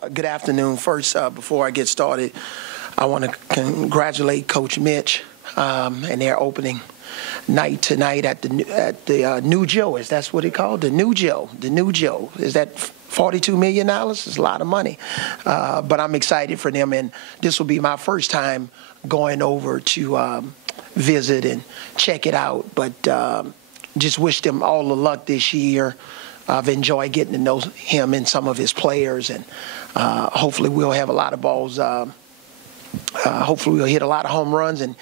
Good afternoon. First, before I get started, I want to congratulate Coach Mitch and their opening night tonight at the New Joe. Is that what it called? The New Joe. The New Joe. Is that $42 million? It's a lot of money. But I'm excited for them, and this will be my first time going over to visit and check it out. But just wish them all the luck this year. I've enjoyed getting to know him and some of his players, and hopefully we'll have a lot of balls. Hopefully we'll hit a lot of home runs, and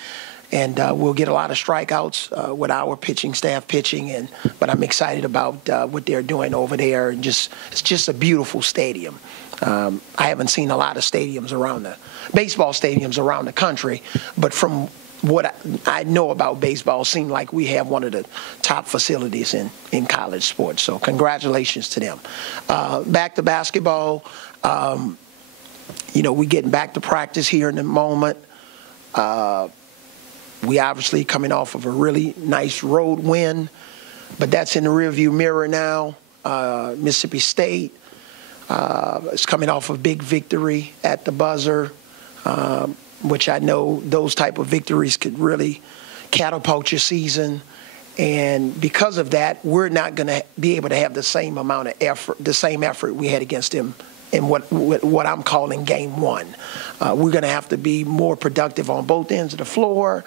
we'll get a lot of strikeouts with our pitching staff pitching. But I'm excited about what they're doing over there, and it's just a beautiful stadium. I haven't seen a lot of stadiums baseball stadiums around the country, but from what I know about baseball, seems like we have one of the top facilities in college sports. So congratulations to them. Back to basketball, we're getting back to practice here in a moment. We obviously coming off of a really nice road win, but that's in the rearview mirror now. Mississippi State is coming off a big victory at the buzzer, which I know those type of victories could really catapult your season. And because of that, we're not going to be able to have the same amount of effort, the same effort we had against them in what I'm calling game one. We're going to have to be more productive on both ends of the floor,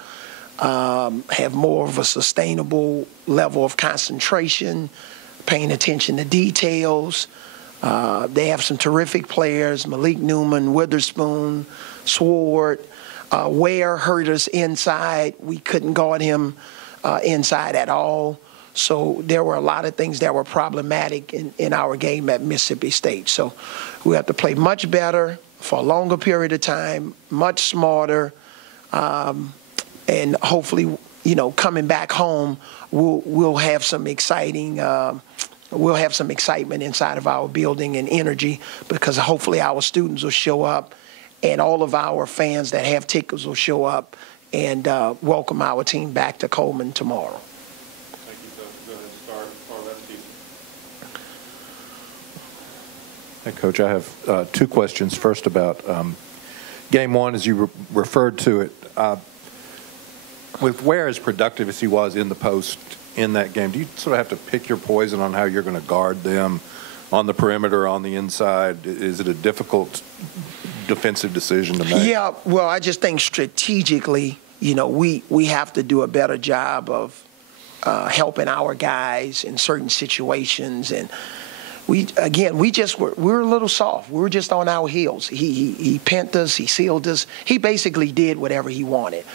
have more of a sustainable level of concentration, paying attention to details. They have some terrific players: Malik Newman, Witherspoon, Sword. Ware hurt us inside. We couldn't guard him inside at all. So there were a lot of things that were problematic in our game at Mississippi State. So we have to play much better for a longer period of time, much smarter, and hopefully, coming back home, we'll have some exciting. We'll have some excitement inside of our building and energy, because hopefully our students will show up, and all of our fans that have tickets will show up and welcome our team back to Coleman tomorrow. Thank you, Coach. Go ahead and start. Hey, Coach, I have two questions. First about game one, as you referred to it. With Ware as productive as he was in the post in that game, do you sort of have to pick your poison on how you're going to guard them on the perimeter, on the inside? Is it a difficult defensive decision to make? Yeah, well, I just think strategically, we have to do a better job of helping our guys in certain situations. And we were a little soft. We were just on our heels. He pinned us, he sealed us. He basically did whatever he wanted.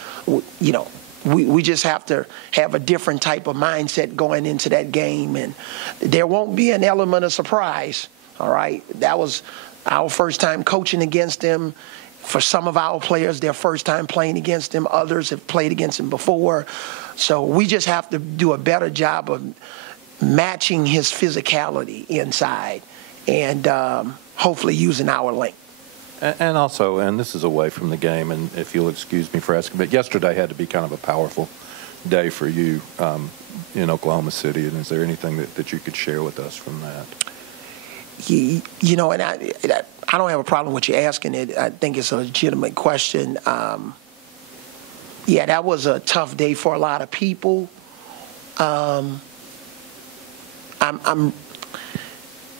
We just have to have a different type of mindset going into that game, and there won't be an element of surprise, all right? That was our first time coaching against them. For some of our players, their first time playing against them. Others have played against them before. So we just have to do a better job of matching his physicality inside and hopefully using our length. And also, and this is away from the game, and if you'll excuse me for asking, but yesterday had to be kind of a powerful day for you in Oklahoma City. And is there anything that you could share with us from that? And I don't have a problem with you asking it. I think it's a legitimate question. Yeah, that was a tough day for a lot of people. I'm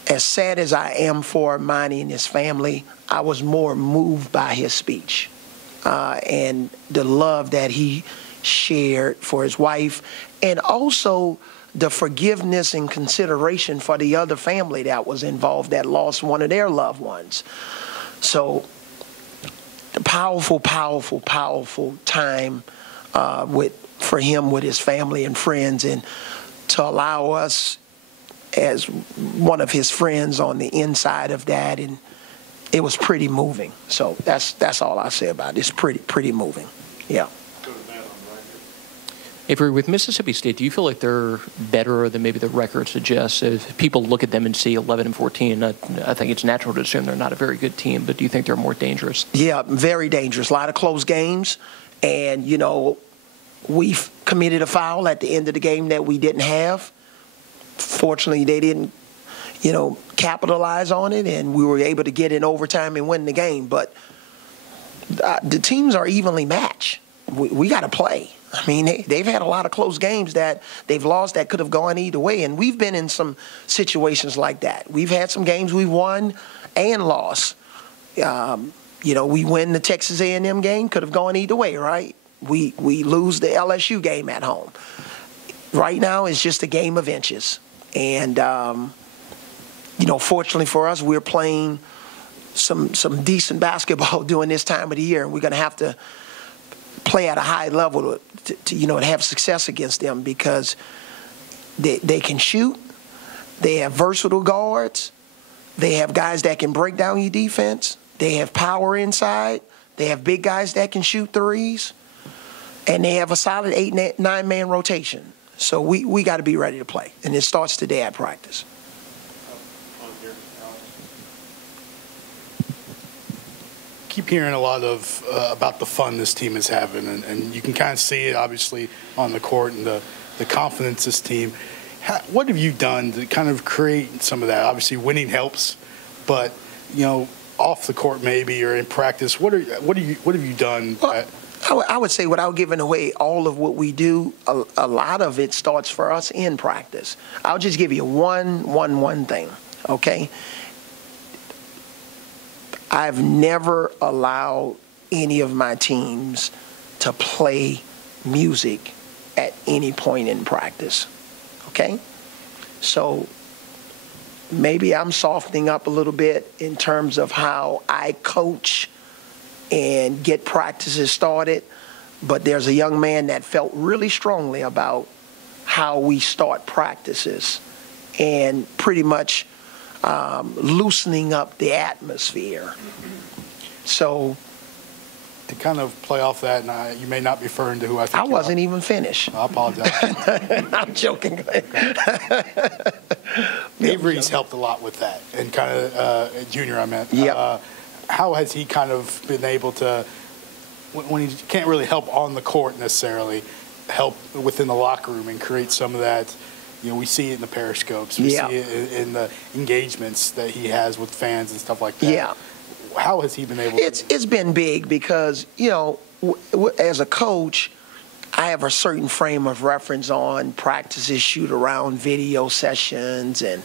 as sad as I am for Monty and his family. I was more moved by his speech and the love that he shared for his wife, and also the forgiveness and consideration for the other family that was involved that lost one of their loved ones. So the powerful, powerful, powerful time for him with his family and friends, and to allow us as one of his friends on the inside of that, and it was pretty moving. So that's all I say about it. It's pretty moving. Yeah. Avery, with Mississippi State, do you feel like they're better than maybe the record suggests? If people look at them and see 11-14, I think it's natural to assume they're not a very good team, but do you think they're more dangerous? Yeah, very dangerous. A lot of close games. And, we've committed a foul at the end of the game that we didn't have. Fortunately, they didn't, capitalize on it, and we were able to get in overtime and win the game. But the teams are evenly matched. We got to play. I mean, they've had a lot of close games that they've lost that could have gone either way, and we've been in some situations like that. We've had some games we've won and lost. We win the Texas A&M game, could have gone either way, right? We lose the LSU game at home. Right now, it's just a game of inches. And, fortunately for us, we're playing some decent basketball during this time of the year, and we're going to have to play at a high level to have success against them, because they can shoot, they have versatile guards, they have guys that can break down your defense, they have power inside, they have big guys that can shoot threes, and they have a solid 8-9-man rotation. So we got to be ready to play, and it starts today at practice. Keep hearing a lot of about the fun this team is having, and you can kind of see it obviously on the court and the confidence this team. What have you done to kind of create some of that? Obviously, winning helps, but off the court maybe or in practice, what have you done? Well, I would say, without giving away all of what we do, a lot of it starts for us in practice. I'll just give you one thing, okay? I've never allowed any of my teams to play music at any point in practice, okay? So maybe I'm softening up a little bit in terms of how I coach and get practices started, but there's a young man that felt really strongly about how we start practices and pretty much loosening up the atmosphere. So to kind of play off that, and you may not be referring to who I think I wasn't even finished. I apologize. I'm joking. Avery's helped a lot with that, and kind of Junior, I meant. Yeah. How has he kind of been able to, when he can't really help on the court necessarily, help within the locker room and create some of that? We see it in the periscopes. We see it in the engagements that he has with fans and stuff like that. Yeah. How has he been able to? It's been big because, as a coach, I have a certain frame of reference on practices, shoot-around video sessions, and,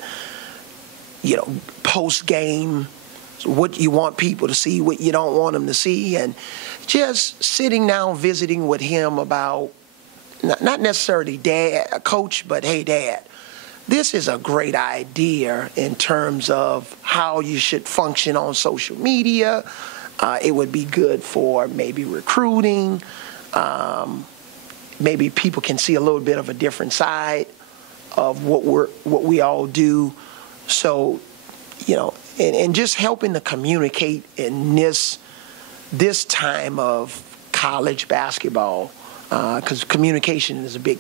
post-game, what you want people to see, what you don't want them to see, and just sitting down visiting with him about, not necessarily coach, but hey, Dad, this is a great idea in terms of how you should function on social media. It would be good for maybe recruiting. Maybe people can see a little bit of a different side of what we all do. So, and just helping to communicate in this time of college basketball, because communication is a big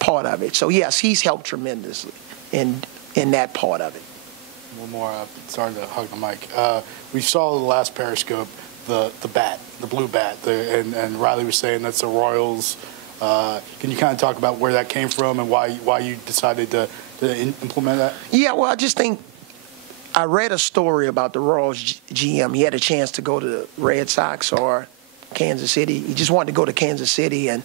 part of it. So yes, he's helped tremendously in that part of it. One more. Sorry to hug the mic. We saw the last Periscope, the bat, the blue bat, and Riley was saying that's the Royals. Can you kind of talk about where that came from and why you decided to implement that? Yeah, well, I just think I read a story about the Royals GM. He had a chance to go to the Red Sox or Kansas City. He just wanted to go to Kansas City and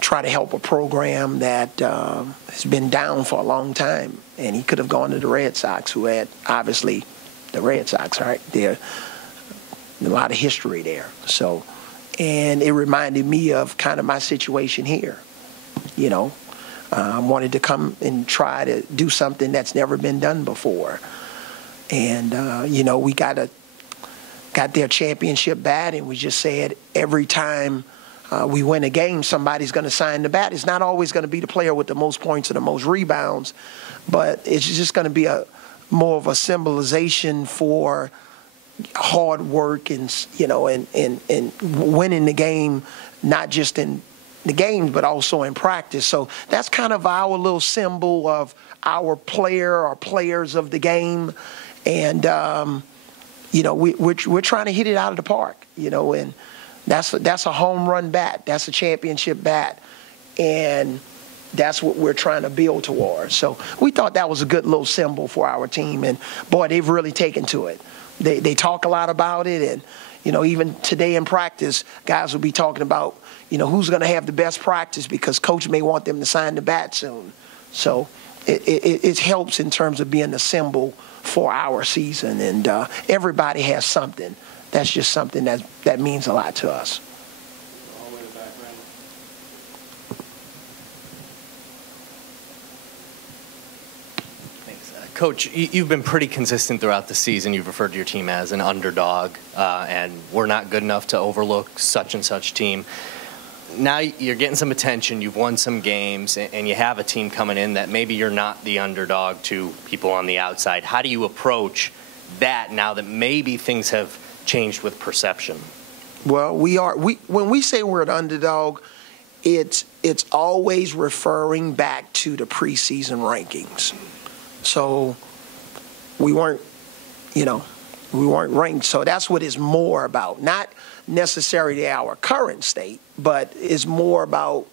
try to help a program that has been down for a long time. And he could have gone to the Red Sox, who had, obviously, the Red Sox, right? There's a lot of history there. So, and it reminded me of kind of my situation here. I wanted to come and try to do something that's never been done before. And, we got their championship bat, and we just said every time we win a game, somebody's going to sign the bat. It's not always going to be the player with the most points or the most rebounds, but it's just going to be more of a symbolization for hard work and winning the game, not just in the games, but also in practice. So that's kind of our little symbol of our player or players of the game. And, we're trying to hit it out of the park, and that's a home run bat. That's a championship bat. And that's what we're trying to build towards. So we thought that was a good little symbol for our team. And, boy, they've really taken to it. They talk a lot about it. And, even today in practice, guys will be talking about, who's going to have the best practice because coach may want them to sign the bat soon. So it helps in terms of being a symbol for our season. And everybody has something. That's just something that means a lot to us. Coach, you've been pretty consistent throughout the season. You've referred to your team as an underdog, and we're not good enough to overlook such and such team. Now you're getting some attention, you've won some games, and you have a team coming in that maybe you're not the underdog to people on the outside. How do you approach that now that maybe things have changed with perception? Well, when we say we're an underdog, it's always referring back to the preseason rankings. So we weren't ranked. So that's what it's more about. Not necessarily our current state, but it's more about,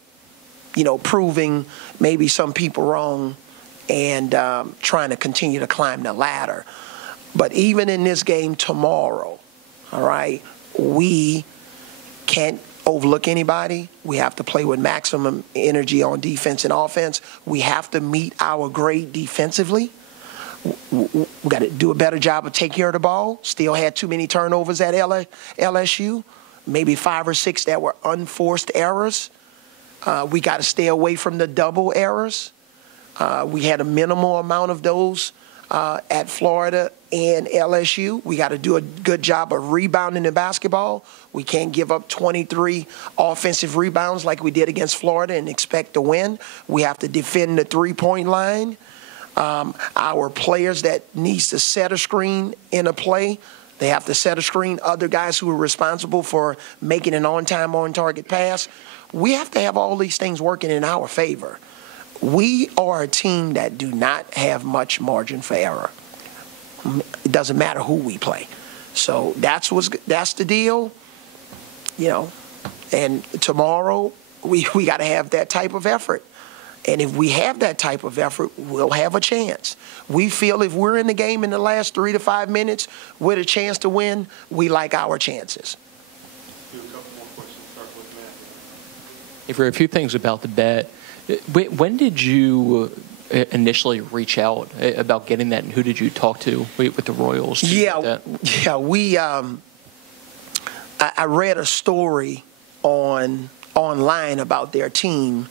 proving maybe some people wrong and trying to continue to climb the ladder. But even in this game tomorrow, all right, we can't overlook anybody. We have to play with maximum energy on defense and offense. We have to meet our grade defensively. We got to do a better job of taking care of the ball. Still had too many turnovers at LSU, maybe 5 or 6 that were unforced errors. We got to stay away from the double errors. We had a minimal amount of those at Florida and LSU. We got to do a good job of rebounding the basketball. We can't give up 23 offensive rebounds like we did against Florida and expect to win. We have to defend the three-point line. Our players that needs to set a screen in a play, they have to set a screen. Other guys who are responsible for making an on-time, on-target pass. We have to have all these things working in our favor. We are a team that do not have much margin for error. It doesn't matter who we play. So that's the deal, And tomorrow we got to have that type of effort. And if we have that type of effort, we'll have a chance. We feel if we're in the game in the last 3 to 5 minutes with a chance to win, we like our chances. Do a couple more questions. Start with Matt. Avery, a few things about the bet. When did you initially reach out about getting that, and who did you talk to with the Royals? I read a story online about their team,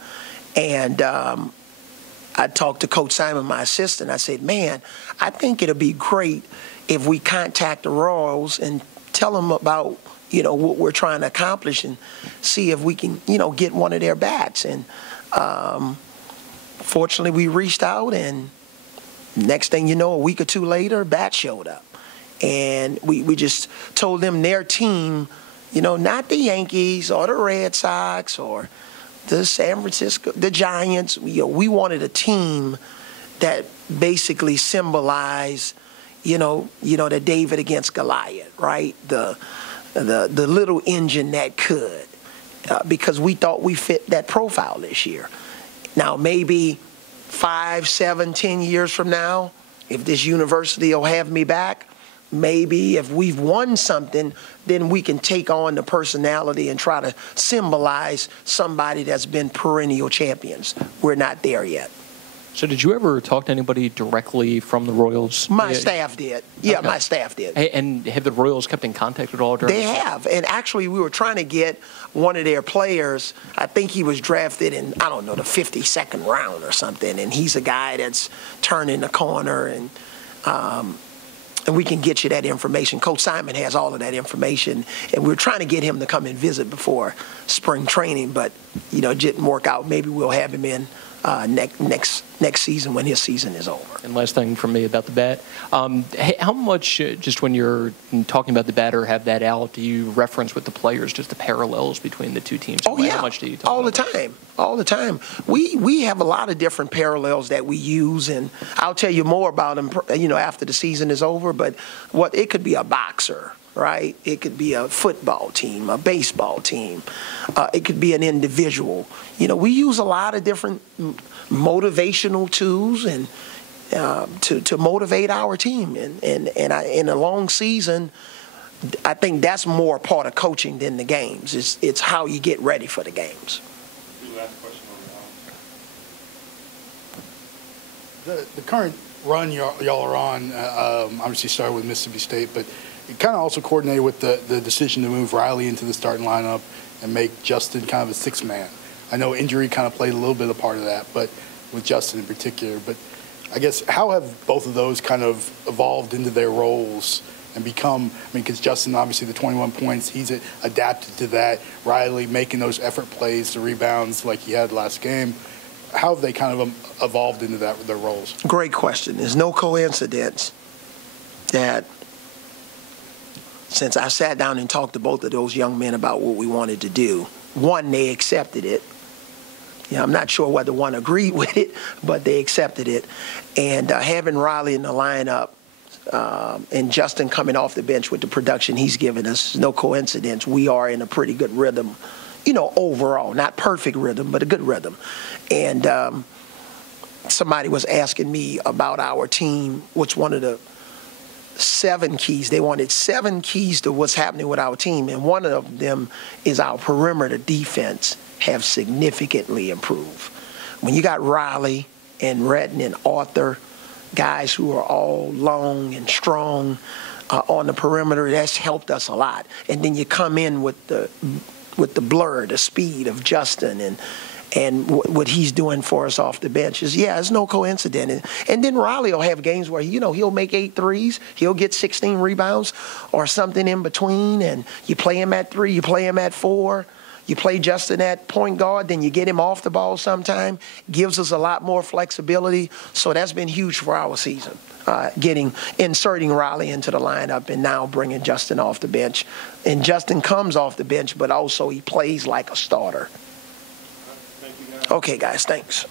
and I talked to Coach Simon, my assistant. I said, man, I think it'll be great if we contact the Royals and tell them about, what we're trying to accomplish and see if we can, get one of their bats. And fortunately, we reached out, and next thing you know, a week or two later, bat showed up. And we just told them their team, not the Yankees or the Red Sox or the San Francisco, the Giants. We wanted a team that basically symbolized, the David against Goliath, right? The little engine that could, because we thought we fit that profile this year. Now, maybe 5, 7, 10 years from now, if this university will have me back, maybe if we've won something, then we can take on the personality and try to symbolize somebody that's been perennial champions. We're not there yet. So did you ever talk to anybody directly from the Royals? My staff did. Yeah, okay. My staff did. And have the Royals kept in contact at all during They have. And actually, we were trying to get one of their players. I think he was drafted in, the 52nd round or something. And he's a guy that's turning the corner. And we can get you that information. Coach Simon has all of that information. And we're trying to get him to come and visit before spring training. But, it didn't work out. Maybe we'll have him in next season when his season is over. And last thing from me about the bat, how much, just when you're talking about the bat or have that out, do you reference with the players just the parallels between the two teams? Oh, yeah. How much do you talk all about the time. All the time. We have a lot of different parallels that we use, and I'll tell you more about them, after the season is over. But it could be a boxer, right? It could be a football team, a baseball team. It could be an individual. You know, we use a lot of different motivational tools and to motivate our team. And in a long season, I think that's more part of coaching than the games. It's how you get ready for the games. Last question over the current run y'all are on, obviously started with Mississippi State, but it kind of also coordinated with the decision to move Riley into the starting lineup and make Justin kind of a sixth man. I know injury kind of played a little bit of part of that, but with Justin in particular. But I guess how have both of those kind of evolved into their roles and become, I mean, because Justin, obviously the 21 points, he's adapted to that. Riley making those effort plays, the rebounds like he had last game. How have they kind of evolved into their roles? Great question. There's no coincidence that since I sat down and talked to both of those young men about what we wanted to do, one, they accepted it. Yeah, I'm not sure whether one agreed with it, but they accepted it. And having Riley in the lineup and Justin coming off the bench with the production he's given us, no coincidence. We are in a pretty good rhythm, you know, overall. Not perfect rhythm, but a good rhythm. And somebody was asking me about our team, what's one of the 7 keys. They wanted 7 keys to what's happening with our team, and one of them is our perimeter defense have significantly improved. When you got Riley and Redden and Arthur, guys who are all long and strong on the perimeter, that's helped us a lot. And then you come in with the blur, the speed of Justin and what he's doing for us off the bench is, yeah, it's no coincidence. And then Riley will have games where, you know, he'll make 8 threes, he'll get 16 rebounds or something in between, and you play him at 3, you play him at 4, you play Justin at point guard, then you get him off the ball sometime, gives us a lot more flexibility. So that's been huge for our season, inserting Riley into the lineup and now bringing Justin off the bench. And Justin comes off the bench, but also he plays like a starter. Okay, guys, thanks.